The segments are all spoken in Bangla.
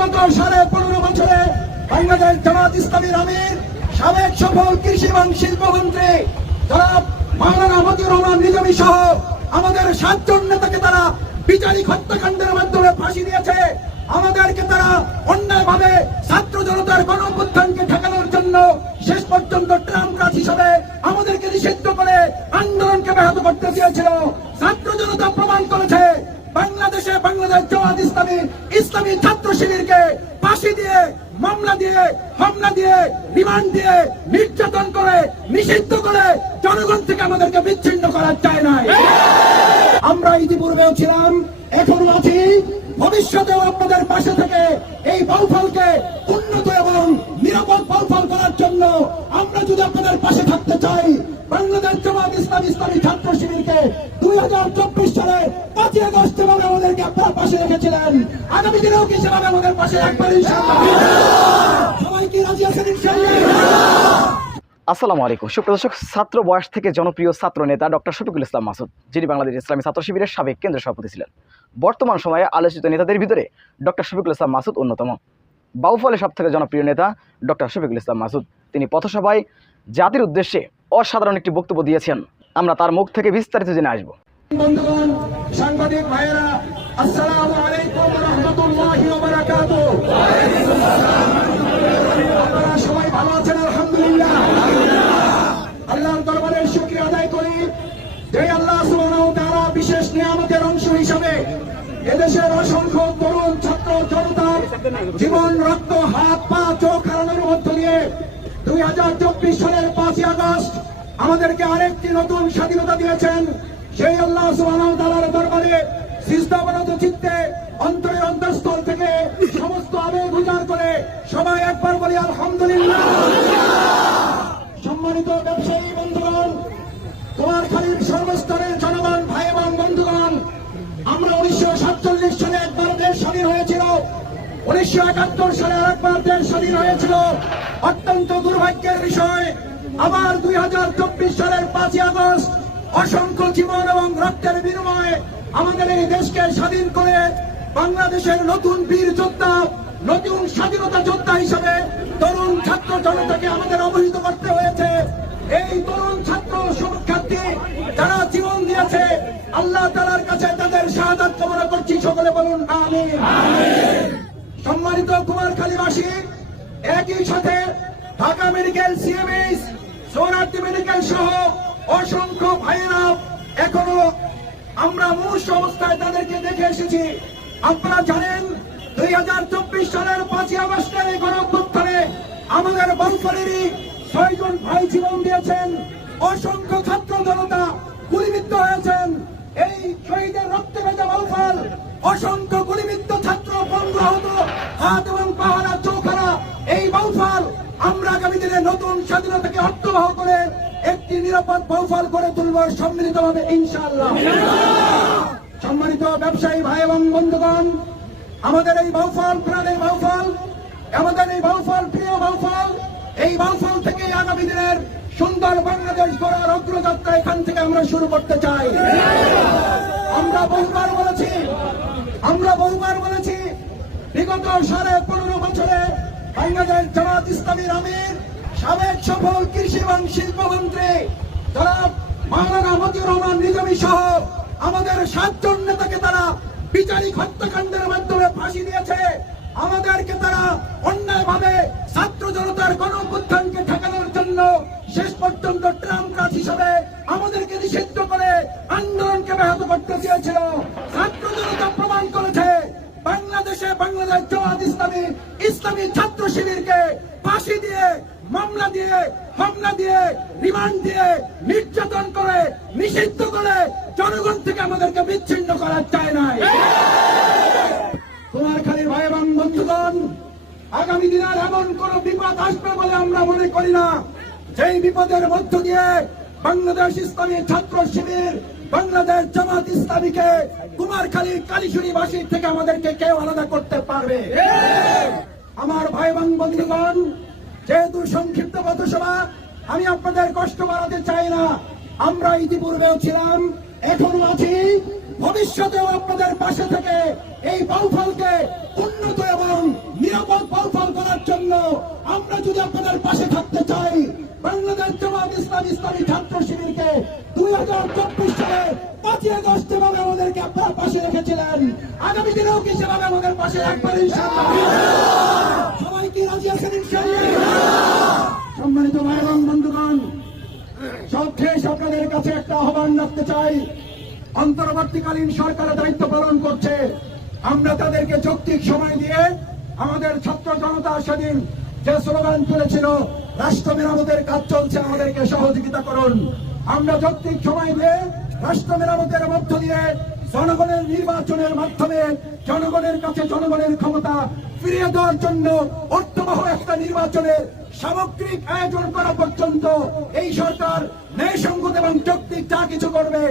বিগত 15.5 বছরে বাংলাদেশ জামাত ইসলামীর আমির সাবেক সফল কৃষি এবং শিল্পমন্ত্রী জনাব মাওলানা মতিউর রহমান নিজামী সহ আমাদের 7 জন নেতাকে তারা বিচারিক হত্যাকাণ্ডের মাধ্যমে ফাঁসি দিয়েছে। আমাদেরকে তারা অন্যায়ভাবে ছাত্র জনতার গণ-অভ্যুত্থানকে ঠেকানোর জন্য শেষ পর্যন্ত ট্রাম্পরাজ হিসাবে আমাদেরকে নিষিদ্ধ করে আন্দোলনকে ব্যাহত করতে চেয়েছিল। ছাত্র জনতা প্রমাণ করেছে বাংলাদেশে বাংলাদেশ জামাত ইসলামী ছাত্র শিবিরকে ফাঁসি দিয়ে, মামলা দিয়ে, হামলা দিয়ে, রিমান্ড দিয়ে, নির্যাতন করে, নিষিদ্ধ করে জনগণ থেকে আমাদেরকে বিচ্ছিন্ন করা যায় নাই। আমরা ইতিপূর্বেও ছিলাম, এখনো আছি, ভবিষ্যতেও আপনাদের পাশে থেকে এই বাউফলকে উন্নত এবং নিরাপদ বাউফল করার জন্য আমরা যদি আপনাদের পাশে থাকতে চাই, বাংলাদেশ জামাত ইসলামী ছাত্র শিবিরকে 2024 সালে 5 আগস্ট যেভাবে আমাদেরকে আপনারা পাশে রেখেছিলেন, আগামী দিনেও কি সেভাবে আমাদের পাশে রাখবেন ইনশাআল্লাহ? সবাই কি রাজি আছেন ইনশাআল্লাহ? আসসালামু আলাইকুম সুপ্রিয় দর্শক, ছাত্র বয়স থেকে জনপ্রিয় ছাত্র নেতা ডক্টর শফিকুল ইসলাম মাসুদ, যিনি বাংলাদেশ ইসলামী ছাত্র শিবিরের সাবেক কেন্দ্রীয় সভাপতি ছিলেন, বর্তমান সময়ে আলোচিত নেতাদের ভিতরে ডক্টর শফিকুল ইসলাম মাসুদ অন্যতম। বাউফলের সব থেকে জনপ্রিয় নেতা ডক্টর শফিকুল ইসলাম মাসুদ, তিনি পথসভায় জাতির উদ্দেশ্যে অসাধারণ একটি বক্তব্য দিয়েছেন। আমরা তার মুখ থেকে বিস্তারিত জেনে আসবো। বন্ধুগণ, সাংবাদিক ভাইয়েরা, আসসালামু আলাইকুম ওয়া রাহমাতুল্লাহি ওয়া বারাকাতুহু। আপনারা সবাই ভালো আছেন? আলহামদুলিল্লাহ। আল্লাহর দরবারে শুকরিয়া আদায় করি যে আল্লাহ সুবহানাহু ওয়া তাআলা বিশেষ নিয়ামতের অংশ হিসাবে এদেশের অসংখ্য তরুণ ছাত্র জনতার জীবন, রক্ত, হাত, পা, চোখ হারানোর মধ্য দিয়ে 2024 সালের 5 আগস্ট আমাদেরকে আরেকটি নতুন স্বাধীনতা দিয়েছেন। সেই আল্লাহ সুবহানাহু ওয়া তাআলার দরবারে সিজদাবনত চিত্তে অন্তরের অন্তঃস্থল থেকে সমস্ত আবেগ উজাড় করে সবাই একবার বলি আলহামদুলিল্লাহ। সম্মানিত ব্যবসায়ী বন্ধুগণ, কুমারখালীর সর্বস্তরের জনগণ, ভাই এবং বন্ধুগণ, আমরা 1947 সালে একবার দেশ স্বাধীন হয়েছিল, 1971 সালে আরেকবার দেশ স্বাধীন হয়েছিল। অত্যন্ত দুর্ভাগ্যের বিষয়, আবার 2024 সালের 5 আগস্ট অসংখ্য জীবন এবং রক্তের বিনিময়ে আমাদের এই দেশকে স্বাধীন করে বাংলাদেশের নতুন বীর যোদ্ধা, নতুন স্বাধীনতা যোদ্ধা হিসেবে তরুণ ছাত্র জনতাকে আমাদের অবহিত করতে হয়েছে। এই তরুণ ছাত্র সুরক্ষার্থী যারা জীবন দিয়েছে, আল্লাহ তাআলার কাছে তাদের শাহাদাত কামনা করছি, সকলে বলুন আমিন। সম্মানিত কুমারখালীবাসী, একই সাথে Dhaka medical, CMH, Suhrawardy medical সহ অসংখ্য ভাইয়েরা এখনো আমরা মুমূর্ষ অবস্থায় তাদেরকে দেখে এসেছি। আপনারা জানেন 2024 সালের 5 আগস্টের এই গণঅভ্যুত্থানে আমাদের বাউফলেরই 6 জন ভাই জীবন দিয়েছেন, অসংখ্য ছাত্র জনতা গুলিবিদ্ধ হয়েছেন। এই শহীদের রক্তে ভেজা বাউফল, অসংখ্য গুলিবিদ্ধ ছাত্র, বন্ধুহত, হাত এবং পাহারা চৌখারা এই বাউফল আমরা আগামী দিনে নতুন স্বাধীনতাকে অর্থবহ করে একটি নিরাপদ বাউফল গড়ে তুলব সম্মিলিতভাবে ইনশাআল্লাহ। সম্মানিত ব্যবসায়ী ভাই এবং বন্ধুগণ, আমাদের এই বাউফল প্রাণের বাউফল, আমাদের এই বাউফল প্রিয় বাউফল, এই বাউফল থেকে আগামী দিনের সুন্দর বাংলাদেশ গড়ার অগ্রযাত্রা এখান থেকে আমরা শুরু করতে চাই। আমরা বহুবার বলেছি বিগত 15.5 বছরে বাংলাদেশ জামাত ইসলামীর আমির সাবেক সফল কৃষি এবং শিল্পমন্ত্রী জনাব মাওলানা মতিউর রহমান নিজামী সহ আমাদের 7 জন নেতাকে তারা বিচারিক হত্যাকাণ্ডের মাধ্যমে ফাঁসি দিয়েছে। আমাদেরকে তারা অন্যায়ভাবে ছাত্র জনতার গণ-অভ্যুত্থানকে ঠেকানোর জন্য শেষ পর্যন্ত ট্রাম্পরাজ হিসাবে আমাদেরকে নিষিদ্ধ করে আন্দোলনকে ব্যাহত করতে চেয়েছিল। ছাত্র জনতা প্রমাণ করেছে বাংলাদেশে বাংলাদেশ জামাত ইসলামী ছাত্র শিবিরকে ফাঁসি দিয়ে, মামলা দিয়ে, হামলা দিয়ে, রিমান্ড দিয়ে, নির্যাতন করে, নিষিদ্ধ করে জনগণ থেকে আমাদেরকে বিচ্ছিন্ন করা যায় নাই। কুমারখালীর ভাই এবং বন্ধুগণ, আগামী দিনে আর এমন কোন বিপদ আসবে বলে আমরা মনে করি না, যেই বিপদের মধ্য দিয়ে বাংলাদেশ ইসলামী ছাত্র শিবির, বাংলাদেশ জামাত ইসলামীকে কুমারখালী কালীশুরীবাসীর থেকে আমাদেরকে কেউ আলাদা করতে পারবে। আমার ভাই এবং বন্ধুগণ, যেহেতু সংক্ষিপ্ত পথসভা, আমি আপনাদের কষ্ট বাড়াতে চাই না। আমরা ইতিপূর্বেও ছিলাম, এখনো আছি, ভবিষ্যতেও আপনাদের পাশে থেকে এই বাউফলকে উন্নত এবং পাশে থাকতে চাই। বাংলাদেশ জামাত ইসলামী ইসলামী ছাত্র শিবিরকে 2024 সালে 5ই আগস্ট যেভাবে আমাদেরকে আপনার পাশে রেখেছিলেন, আগামী দিনেও কি সেভাবে আমাদের পাশে রাখবেন ইনশাআল্লাহ? সবাই কি রাজি আছেন ইনশাআল্লাহ? সম্মানিত ভাই এবং বন্ধুগণ, সবশেষ আপনাদের কাছে একটা আহ্বান রাখতে চাই। অন্তর্বর্তীকালীন সরকারের দায়িত্ব পালন করছে, আমরা তাদেরকে যৌক্তিক সময় দিয়ে আমাদের ছাত্র জনতা সেদিন যে স্লোগান তুলেছিল, রাষ্ট্র মেরামতের কাজ চলছে, আমাদেরকে সহযোগিতা করুন। আমরা যৌক্তিক সময় দিয়ে রাষ্ট্র মেরামতের মধ্য দিয়ে জনগণের নির্বাচনের মাধ্যমে জনগণের কাছে জনগণের ক্ষমতা ফিরিয়ে দেওয়ার জন্য অর্থবহ একটা নির্বাচনের সামগ্রিক আয়োজন করা পর্যন্ত এই সরকার ন্যায়সঙ্গত এবং যৌক্তিক যা কিছু করবে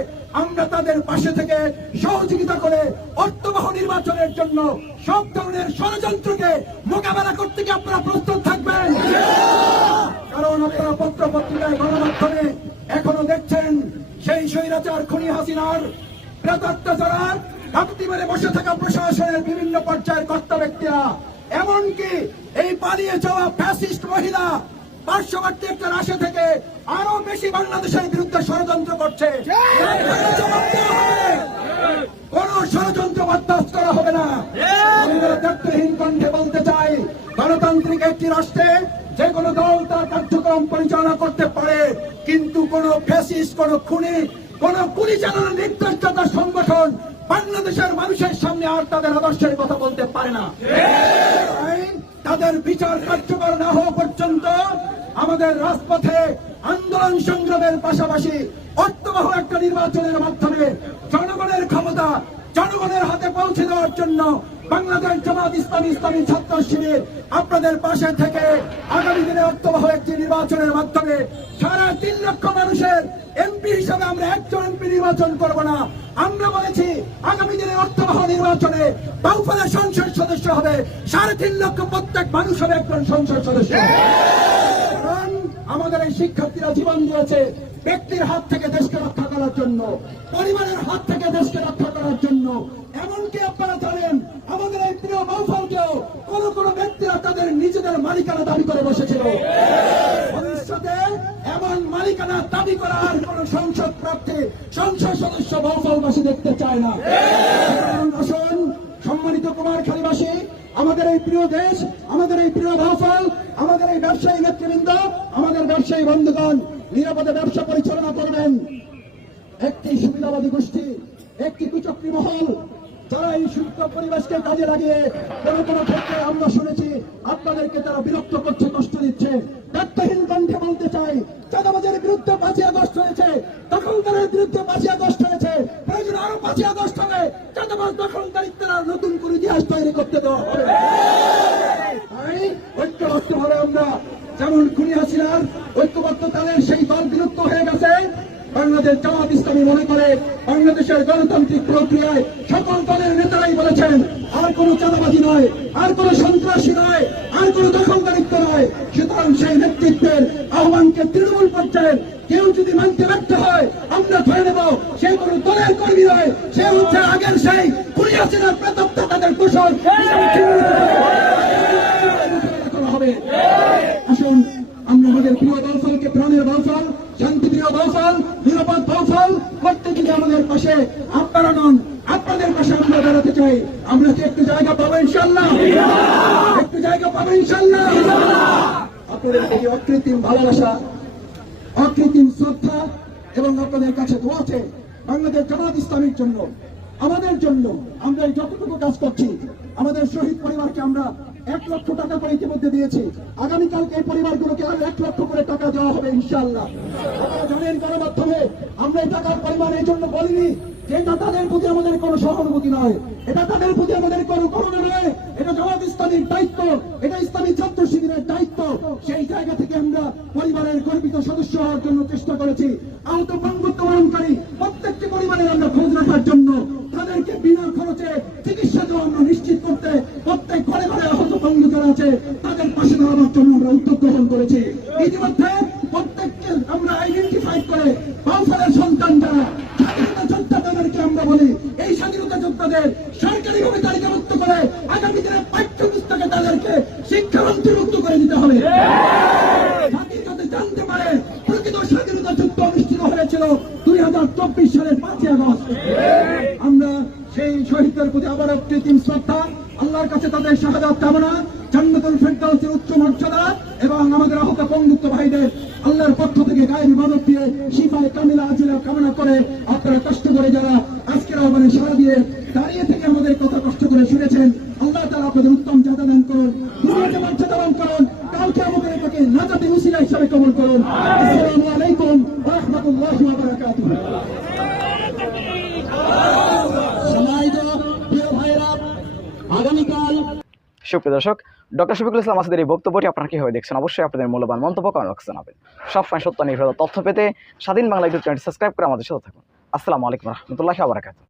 আমরা তাদের পাশে থেকে সহযোগিতা করে অর্থবহ নির্বাচনের জন্য সব ধরনের ষড়যন্ত্রকে মোকাবেলা করতে কি আপনারা প্রস্তুত থাকবেন? কারণ আপনারা পত্র পত্রিকায় গণমাধ্যমে এখনো দেখছেন সেই স্বৈরাচার খুনি হাসিনার প্রেতাত্মচার ঘাপটি মেরে বসে থাকা প্রশাসনের বিভিন্ন পর্যায়ের কর্তা ব্যক্তিরা, এমনকি এই পালিয়ে যাওয়া ফ্যাসিস্ট মহিলা পার্শ্ববর্তী একটা রাশিয়া থেকে আরো বেশি বাংলাদেশের বিরুদ্ধে ষড়যন্ত্র করছে। কোন ষড়যন্ত্র বরদাস্ত করা হবে না। আমরা দায়িত্বহীন কণ্ঠে বলতে চাই, গণতান্ত্রিক একটি রাষ্ট্রে যে কোনো দল তার কার্যক্রম পরিচালনা করতে পারে, কিন্তু কোন ফ্যাসিস্ট, কোন খুনি, কোন পুলিশ চালানোর নির্দেশদাতা সংগঠন বাংলাদেশের মানুষের সামনে আর তাদের আদর্শের কথা বলতে পারে না। তাদের বিচার কার্যকর না হওয়া পর্যন্ত আমাদের রাজপথে আন্দোলন সংগ্রামের পাশাপাশি অর্থবহ একটা নির্বাচনের মাধ্যমে জনগণের ক্ষমতা জনগণের হাতে পৌঁছে দেওয়ার জন্য বাংলাদেশ জামাত ইসলামী ইসলামী ছাত্র শিবির আপনাদের পাশে থেকে আগামী দিনে অর্থবহ একটি নির্বাচনের মাধ্যমে 3.5 লক্ষ মানুষের এমপি হিসাবে আমরা একজন এমপি নির্বাচন করব না। আমরা বলেছি আগামী দিনে অর্থবহ নির্বাচনে বাউফলের সংসদ সদস্য হবে 3.5 লক্ষ, প্রত্যেক মানুষ হবে একজন সংসদ সদস্য। কারণ আমাদের এই শিক্ষার্থীরা জীবন দিয়েছে ব্যক্তির হাত থেকে দেশকে রক্ষা করার জন্য, পরিবারের হাত থেকে দেশকে রক্ষা করার জন্য। এমনকি আপনারা জানেন আমাদের এই প্রিয় বাউফলকেও কোন ব্যক্তিরা তাদের নিজেদের মালিকানা দাবি করে বসেছিল। ভবিষ্যতে এমন মালিকানা দাবি করার কোন সংসদ প্রার্থী, সংসদ সদস্য বাউফলবাসী দেখতে চায় না। আসুন সম্মানিত কুমারখালীবাসী, আমাদের এই প্রিয় দেশ, আমাদের এই প্রিয় বাউফল, আমাদের এই ব্যবসায়ী নেতৃবৃন্দ, আমাদের ব্যবসায়ী বন্ধুগণ নিরাপদে ব্যবসা পরিচালনা করবেন। একটি সুবিধাবাদী গোষ্ঠী, একটি কুচক্রী মহল, যারা এই সুস্থ পরিবেশকে কাজে লাগিয়ে কোন ক্ষেত্রে আমরা শুনেছি আপনাদেরকে তারা বিরক্ত করছে, কষ্ট দিচ্ছে। দায়িত্বহীন কণ্ঠে বলতে চাই, চাঁদাবাজের বিরুদ্ধে 5ই আগস্ট হয়েছে, দখলদারের বিরুদ্ধে 5ই আগস্ট হয়েছে, প্রয়োজন আরো 5ই আগস্ট হবে। চাঁদাবাজ দখলদারিত্বরা নতুন করে ইতিহাস তৈরি করতে দেওয়া হবে। ঐক্যবদ্ধভাবে আমরা যেমন খুনি হাসিনার ঐক্যবদ্ধ তাদের সেই দল বিলুপ্ত হয়ে গেছে, বাংলাদেশ জামাত ইসলামী মনে করে বাংলাদেশের গণতান্ত্রিক প্রক্রিয়ায় সকল দলের নেতারাই বলেছেন আর কোন চাঁদাবাজি নয়, আর কোন সন্ত্রাসী নয়, আর কোন দখলদারিত্ব নয়। সুতরাং সেই নেতৃত্বের আহ্বানকে তৃণমূল পর্যায়ের কেউ যদি মানতে ব্যর্থ হয় আমরা ধরে নেব সে কোন দলের কর্মী নয়, সে হচ্ছে আগের সেই খুনি হাসিনার প্রেতাত্মা, তাদের দোষর হবে। আসুন আমরা আমাদের প্রিয় বাউফলকে প্রাণের বাউফল, শান্তিপ্রিয় বাউফল, নিরাপদ বাউফল করতে গিয়ে আমাদের পাশে আপনারা নন, আপনাদের পাশে আমরা দাঁড়াতে চাই। আমরা কি একটু জায়গা পাবো ইনশাআল্লাহ? একটু জায়গা পাবো ইনশাআল্লাহ? আপনাদের এই অকৃত্রিম ভালোবাসা, অকৃত্রিম শ্রদ্ধা এবং আপনাদের কাছে দোয়া আছে বাংলাদেশ জামাত ইসলামীর জন্য, আমাদের জন্য। আমরা যতটুকু কাজ করছি আমাদের শহীদ পরিবারকে আমরা 1 লক্ষ টাকা করে ইতিমধ্যে দিয়েছি। আগামীকালকে এই পরিবারগুলোকে আরো 1 লক্ষ করে টাকা দেওয়া হবে ইনশাআল্লাহ। আপনারা জানেন গণমাধ্যমে আমরা এই টাকার পরিমাণ এই জন্য বলিনি যে এটা তাদের প্রতি আমাদের কোনো সহানুভূতি নয়, এটা তাদের প্রতি আমাদের কোনো করুণা নয়, এটা জামাত ইসলামীর দায়িত্ব, এটা ইসলামী ছাত্র শিবিরের দায়িত্ব। সেই জায়গা থেকে আমরা পরিবারের গর্বিত সদস্য হওয়ার জন্য চেষ্টা করেছি। আহত বঙ্গবন্ধুকারী প্রত্যেকটি পরিবারের আমরা খোঁজ রাখার জন্য, তাদেরকে বিনা খরচে চিকিৎসা দেওয়া আমরা নিশ্চিত করতে, প্রত্যেক ঘরে ঘরে আহত বঙ্গ যারা আছে তাদের পাশে দাঁড়ানোর জন্য আমরা উদ্যোগ গ্রহণ করেছি। ইতিমধ্যে প্রত্যেককে আমরা আইডেন্টিফাই করে বাউফলের সন্তান যারা স্বাধীনতা যোদ্ধা তাদেরকে আমরা বলি এই স্বাধীনতা যোদ্ধাদের সরকারিভাবে তালিকাভুক্ত করে আগামী দিনে পাঠ্যপুস্তকে তাদেরকে শিক্ষা অন্তর্ভুক্ত করে দিতে হবে। হয়েছিল 2024 সালের 5ই আগস্ট। আমরা সেই শহীদদের প্রতি আবারও কৃত্রিম শ্রদ্ধা, আল্লাহর কাছে তাদের শাহাদাত কামনা, জান্নাতুল ফেরদাউসের উচ্চ মর্যাদা এবং আমাদের আহত পঙ্গুত্ব ভাইদের আল্লাহর পক্ষ থেকে গায়ের ইবাদত দিয়ে শিফায়ে কামিলা আজিলা কামনা করে আপনারা কষ্ট করে যারা আজকের আহ্বানে সাড়া দিয়ে দাঁড়িয়ে থেকে আমাদের কথা কষ্ট করে শুনেছেন, আল্লাহ তাআলা আপনাদের উত্তম জাযা দান করুন, দুনিয়াতে মর্যাদা দান করুন, কালকে আমাদের এটাকে নাজাতে উসিলা হিসাবে কবুল করুন। আসসালামু আলাইকুম ওয়া রাহমাতুল্লাহি ওয়া বারাকাতুহু। সম্মানিত প্রিয় ভাইরা, আগামীকাল সুপ্রিয় দর্শক, ডক্টর শফিকুল ইসলাম মাসুদের এই বক্তব্যটি আপনারা কীভাবে দেখছেন? অবশ্যই আপনাদের মূল্যবান মন্তব্য কমেন্ট বক্সে জানাবেন। সবসময় সত্য নির্ভর তথ্য পেতে স্বাধীন বাংলা ইউটিউব চ্যানেলটি সাবস্ক্রাইব করে আমাদের সাথে থাকুন। আসসালামু আলাইকুম রহমতুল্লাহি ওয়া বারাকাতুহু।